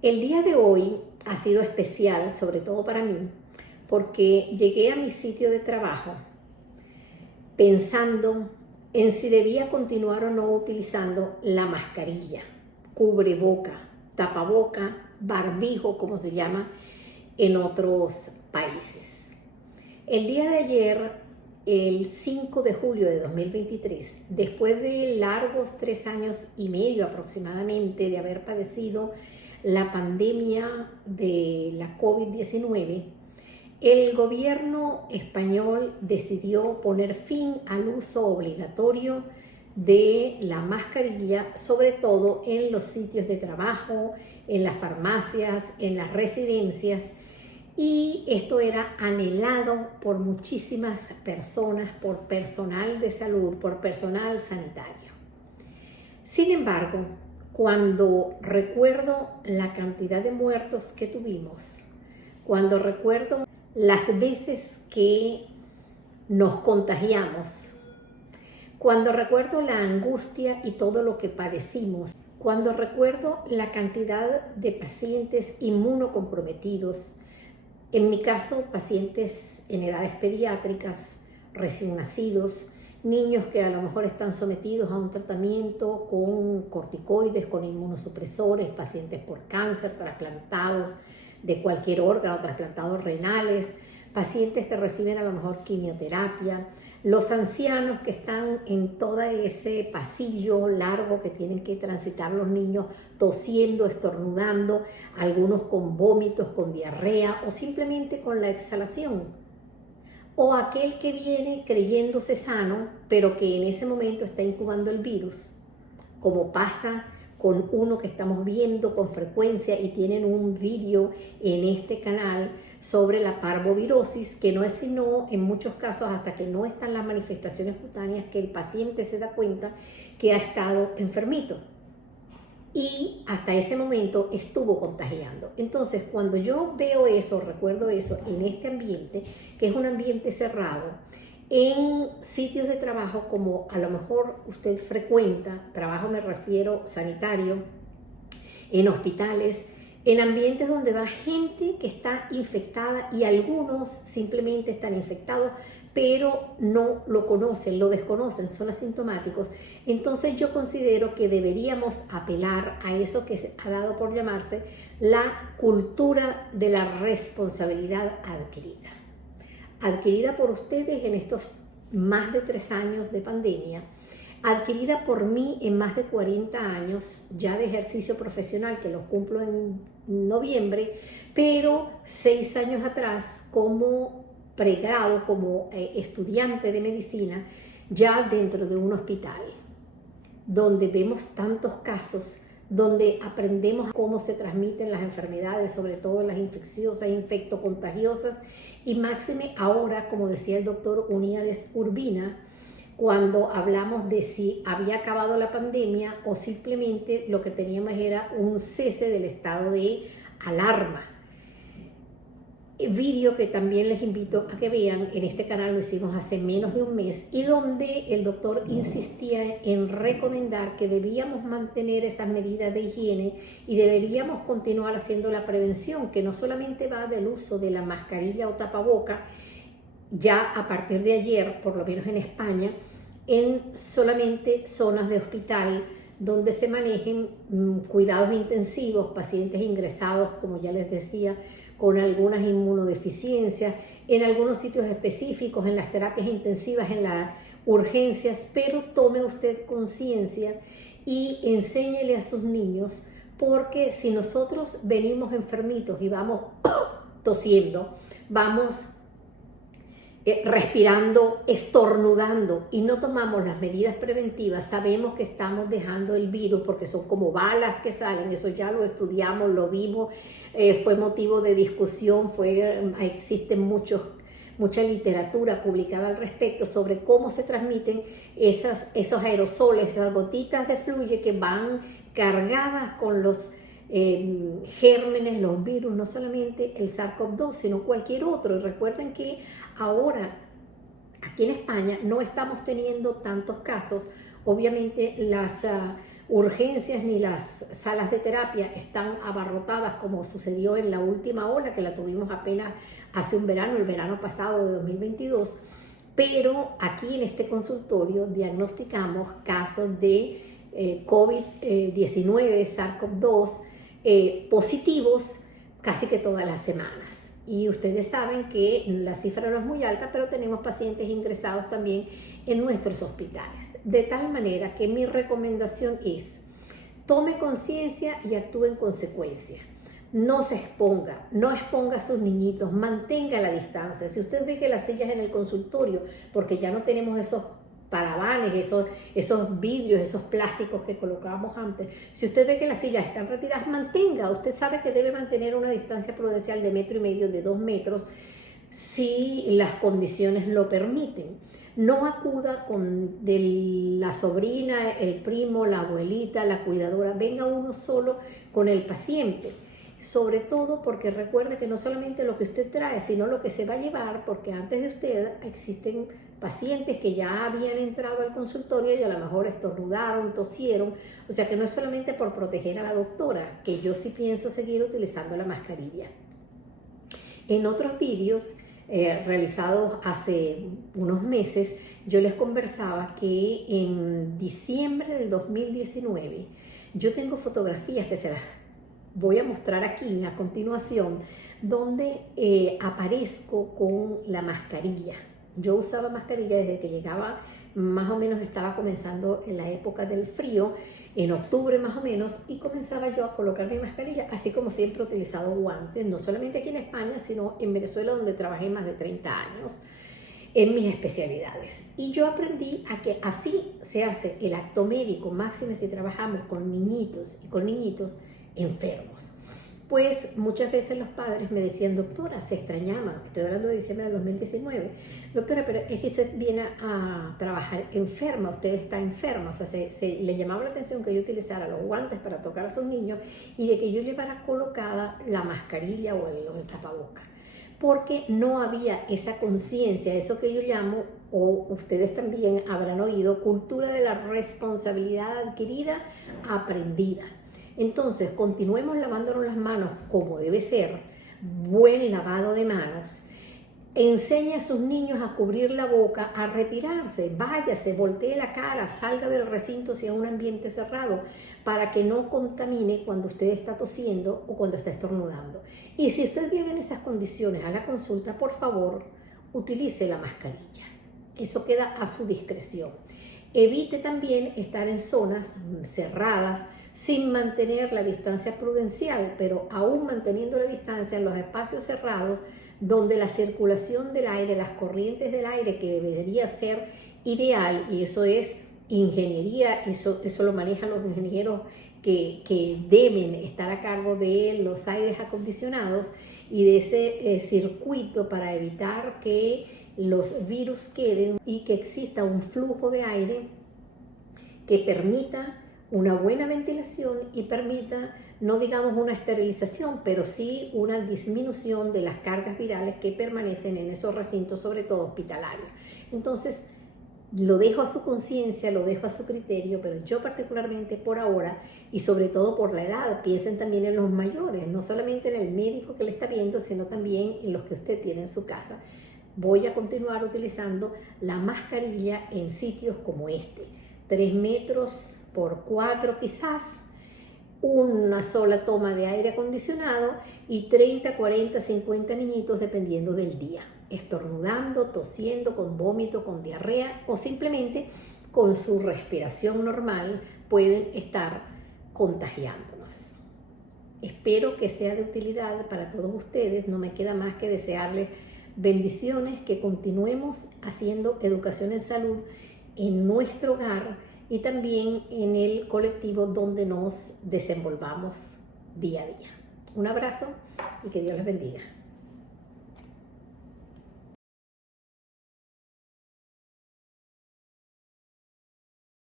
El día de hoy ha sido especial, sobre todo para mí, porque llegué a mi sitio de trabajo pensando en si debía continuar o no utilizando la mascarilla, cubreboca, tapaboca, barbijo, como se llama en otros países. El día de ayer, el 5 de julio de 2023, después de largos 3 años y medio aproximadamente de haber padecido la pandemia de la COVID-19, el gobierno español decidió poner fin al uso obligatorio de la mascarilla, sobre todo en los sitios de trabajo, en las farmacias, en las residencias, y esto era anhelado por muchísimas personas, por personal de salud, por personal sanitario. Sin embargo, cuando recuerdo la cantidad de muertos que tuvimos, cuando recuerdo las veces que nos contagiamos, cuando recuerdo la angustia y todo lo que padecimos, cuando recuerdo la cantidad de pacientes inmunocomprometidos, en mi caso pacientes en edades pediátricas, recién nacidos, niños que a lo mejor están sometidos a un tratamiento con corticoides, con inmunosupresores, pacientes por cáncer, trasplantados de cualquier órgano, trasplantados renales, pacientes que reciben a lo mejor quimioterapia, los ancianos que están en todo ese pasillo largo que tienen que transitar los niños tosiendo, estornudando, algunos con vómitos, con diarrea o simplemente con la exhalación. O aquel que viene creyéndose sano, pero que en ese momento está incubando el virus, como pasa con uno que estamos viendo con frecuencia y tienen un vídeo en este canal sobre la parvovirosis, que no es sino en muchos casos hasta que no están las manifestaciones cutáneas que el paciente se da cuenta que ha estado enfermito y hasta ese momento estuvo contagiando. Entonces, cuando yo veo eso, recuerdo eso en este ambiente, que es un ambiente cerrado, en sitios de trabajo como a lo mejor usted frecuenta, trabajo me refiero sanitario, en hospitales, en ambientes donde va gente que está infectada y algunos simplemente están infectados, pero no lo conocen, lo desconocen, son asintomáticos. Entonces yo considero que deberíamos apelar a eso que se ha dado por llamarse la cultura de la responsabilidad adquirida por ustedes en estos más de 3 años de pandemia, adquirida por mí en más de 40 años ya de ejercicio profesional, que los cumplo en noviembre, pero 6 años atrás como pregrado, como estudiante de medicina, ya dentro de un hospital, donde vemos tantos casos, donde aprendemos cómo se transmiten las enfermedades, sobre todo las infecciosas, infectocontagiosas, y máxime ahora, como decía el doctor Uníades Urbina, cuando hablamos de si había acabado la pandemia o simplemente lo que teníamos era un cese del estado de alarma. Vídeo que también les invito a que vean, en este canal lo hicimos hace menos de un mes, y donde el doctor insistía en recomendar que debíamos mantener esas medidas de higiene y deberíamos continuar haciendo la prevención, que no solamente va del uso de la mascarilla o tapaboca, ya a partir de ayer, por lo menos en España, en solamente zonas de hospital donde se manejen cuidados intensivos, pacientes ingresados, como ya les decía, con algunas inmunodeficiencias, en algunos sitios específicos, en las terapias intensivas, en las urgencias, pero tome usted conciencia y enséñele a sus niños, porque si nosotros venimos enfermitos y vamos tosiendo, vamos respirando, estornudando y no tomamos las medidas preventivas, sabemos que estamos dejando el virus, porque son como balas que salen. Eso ya lo estudiamos, lo vimos, fue motivo de discusión, existe mucha literatura publicada al respecto sobre cómo se transmiten esos aerosoles, esas gotitas de fluye que van cargadas con los gérmenes, los virus, no solamente el SARS-CoV-2, sino cualquier otro. Y recuerden que ahora aquí en España no estamos teniendo tantos casos. Obviamente las urgencias ni las salas de terapia están abarrotadas como sucedió en la última ola, que la tuvimos apenas hace un verano, el verano pasado de 2022, pero aquí en este consultorio diagnosticamos casos de COVID-19, SARS-CoV-2 positivos casi que todas las semanas. Y ustedes saben que la cifra no es muy alta, pero tenemos pacientes ingresados también en nuestros hospitales. De tal manera que mi recomendación es: tome conciencia y actúe en consecuencia. No se exponga, no exponga a sus niñitos, mantenga la distancia. Si usted ve que las sillas en el consultorio, porque ya no tenemos esos parabanes, esos vidrios, esos plásticos que colocábamos antes, si usted ve que las sillas están retiradas, mantenga. Usted sabe que debe mantener una distancia prudencial de 1,5 metros, de 2 metros, si las condiciones lo permiten. No acuda de la sobrina, el primo, la abuelita, la cuidadora. Venga uno solo con el paciente. Sobre todo porque recuerde que no solamente lo que usted trae, sino lo que se va a llevar, porque antes de usted existen pacientes que ya habían entrado al consultorio y a lo mejor estornudaron, tosieron. O sea que no es solamente por proteger a la doctora, que yo sí pienso seguir utilizando la mascarilla. En otros vídeos realizados hace unos meses, yo les conversaba que en diciembre del 2019, yo tengo fotografías que se las voy a mostrar aquí a continuación, donde aparezco con la mascarilla. Yo usaba mascarilla desde que llegaba, más o menos estaba comenzando en la época del frío, en octubre más o menos, y comenzaba yo a colocar mi mascarilla, así como siempre he utilizado guantes, no solamente aquí en España, sino en Venezuela, donde trabajé más de 30 años en mis especialidades. Y yo aprendí a que así se hace el acto médico, máxime si trabajamos con niñitos y con niñitos enfermos. Pues muchas veces los padres me decían: doctora, se extrañaban, estoy hablando de diciembre del 2019, doctora, pero es que usted viene a trabajar enferma, usted está enferma. O sea, le llamaba la atención que yo utilizara los guantes para tocar a sus niños y de que yo llevara colocada la mascarilla o el tapaboca, porque no había esa conciencia, eso que yo llamo, o ustedes también habrán oído, cultura de la responsabilidad adquirida, aprendida. Entonces, continuemos lavándonos las manos como debe ser, buen lavado de manos. Enseñe a sus niños a cubrir la boca, a retirarse, váyase, voltee la cara, salga del recinto si es un ambiente cerrado, para que no contamine cuando usted está tosiendo o cuando está estornudando. Y si usted viene en esas condiciones a la consulta, por favor, utilice la mascarilla. Eso queda a su discreción. Evite también estar en zonas cerradas, sin mantener la distancia prudencial, pero aún manteniendo la distancia en los espacios cerrados, donde la circulación del aire, las corrientes del aire, que debería ser ideal, y eso es ingeniería, eso lo manejan los ingenieros que deben estar a cargo de los aires acondicionados y de ese circuito para evitar que los virus queden y que exista un flujo de aire que permita una buena ventilación y permita, no digamos una esterilización, pero sí una disminución de las cargas virales que permanecen en esos recintos, sobre todo hospitalarios. Entonces, lo dejo a su conciencia, lo dejo a su criterio, pero yo particularmente por ahora, y sobre todo por la edad, piensen también en los mayores, no solamente en el médico que le está viendo, sino también en los que usted tiene en su casa. Voy a continuar utilizando la mascarilla en sitios como este, 3 metros por 4 quizás, una sola toma de aire acondicionado y 30, 40, 50 niñitos dependiendo del día, estornudando, tosiendo, con vómito, con diarrea o simplemente con su respiración normal pueden estar contagiándonos. Espero que sea de utilidad para todos ustedes. No me queda más que desearles bendiciones, que continuemos haciendo educación en salud en nuestro hogar y también en el colectivo donde nos desenvolvamos día a día. Un abrazo y que Dios les bendiga.